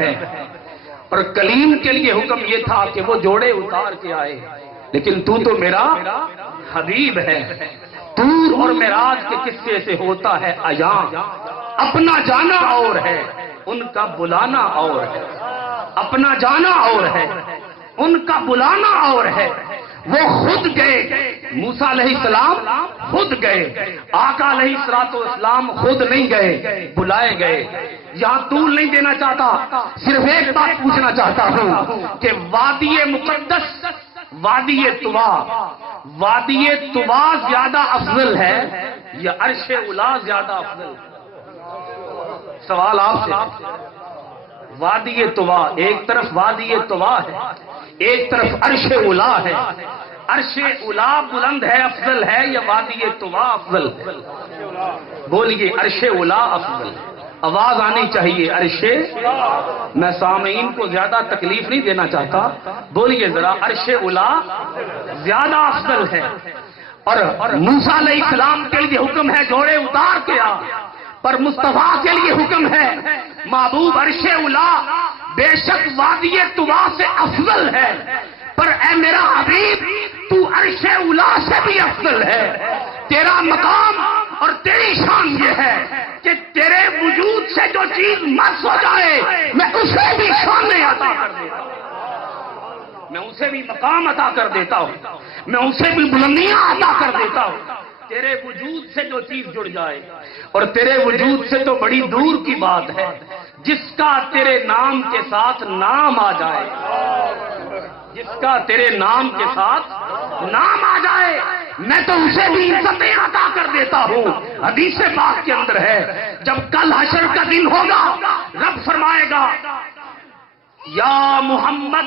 ہے، اور کلیم کے لیے حکم یہ تھا کہ وہ جوڑے اتار کے آئے، لیکن تو میرا حبیب ہے۔ طور اور معراج کے قصے سے ہوتا ہے عیاں، اپنا جانا اور ہے ان کا بلانا اور ہے، اپنا جانا اور ہے ان کا بلانا اور ہے۔ وہ خود گئے، موسیٰ علیہ السلام خود گئے، آقا علیہ السلام خود نہیں گئے، بلائے گئے۔ یہاں طول نہیں دینا چاہتا، صرف ایک بات پوچھنا چاہتا ہوں کہ وادی مقدس، وادی طوا، وادی طوا زیادہ افضل ہے یا عرش اولی زیادہ افضل؟ سوال آپ سے۔ وادی طوا، ایک طرف وادی طوا ہے، ایک طرف عرش اولی ہے۔ عرش اولی بلند ہے، افضل ہے یا وادی طوا افضل؟ بولیے عرش اولی افضل۔ آواز آنی چاہیے عرش۔ میں سامعین کو زیادہ تکلیف نہیں دینا چاہتا، بولیے ذرا عرش اولی زیادہ افضل ہے۔ اور موسیٰ علیہ السلام کے لیے حکم ہے جوڑے اتار کے آ، پر مصطفیٰ کے لیے حکم ہے محبوب عرش اولی بے شک وادی طوا سے افضل ہے، پر اے میرا حبیب تو عرش اولی سے بھی افضل ہے۔ تیرا مقام اور تیری شان یہ ہے کہ تیرے وجود سے جو چیز مس ہو جائے میں اسے بھی شان عطا کر دیتا ہوں، میں اسے بھی مقام عطا کر دیتا ہوں، میں اسے بھی بلندیاں عطا کر دیتا ہوں۔ تیرے وجود سے جو چیز جڑ جائے، اور تیرے وجود سے تو بڑی دور کی بات ہے جس کا تیرے نام کے ساتھ نام آ جائے، جس کا تیرے نام کے ساتھ نام آ جائے میں تو اسے بھی عزتیں عطا کر دیتا ہوں۔ حدیث پاک کے اندر ہے جب کل حشر کا دن ہوگا رب فرمائے گا یا محمد